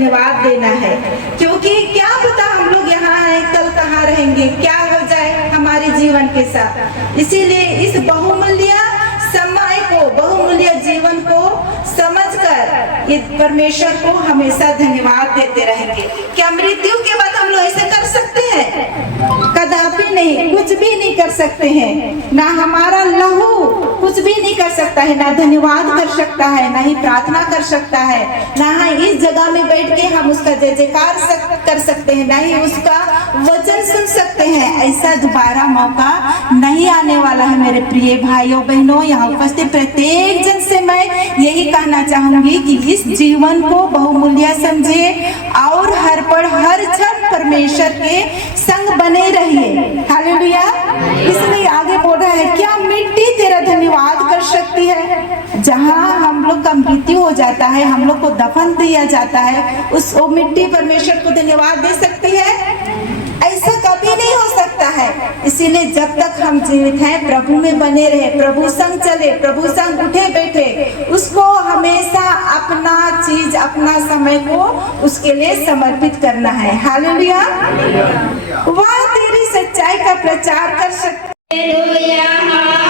धन्यवाद देना है, क्योंकि क्या पता हम लोग यहाँ हैं, कल कहाँ रहेंगे, क्या हो जाए हमारे जीवन के साथ। इसीलिए इस बहुमूल्य समय को, बहुमूल्य जीवन को समझकर इस परमेश्वर को हमेशा धन्यवाद देते रहेंगे। क्या मृत्यु के बाद हम लोग ऐसे कर सकते हैं? कदापि नहीं, कुछ भी नहीं कर सकते हैं। ना हमारा लहू कुछ भी नहीं कर सकता है, ना धन्यवाद कर सकता है, ना ही प्रार्थना कर सकता है, ना ही इस जगह में बैठ के हम उसका जय जयकार कर सकते हैं, ना ही उसका वचन सुन सकते हैं। ऐसा दोबारा मौका नहीं आने वाला है। मेरे प्रिय भाइयों बहनों, यहाँ उपस्थित प्रत्येक जन से मैं यही कहना चाहूंगी कि इस जीवन को बहुमूल्य समझे और हर पल हर क्षण परमेश्वर के संग बने रहिए। हालेलुया। इसलिए आगे बोल रहा है, क्या मिट्टी तेरा धन्यवाद कर सकती है? जहाँ हम लोग का मृत्यु हो जाता है, हम लोग को दफन दिया जाता है, उस वो मिट्टी परमेश्वर को धन्यवाद दे सकती है? ऐसा कभी नहीं हो सकता है। इसीलिए जब तक हम जीवित हैं, प्रभु में बने रहे, प्रभु संग चले, प्रभु संग उठे बैठे, उसको हमेशा अपना चीज, अपना समय को उसके लिए समर्पित करना है। हालेलुया। वह तेरी सच्चाई का प्रचार कर सकते हैं।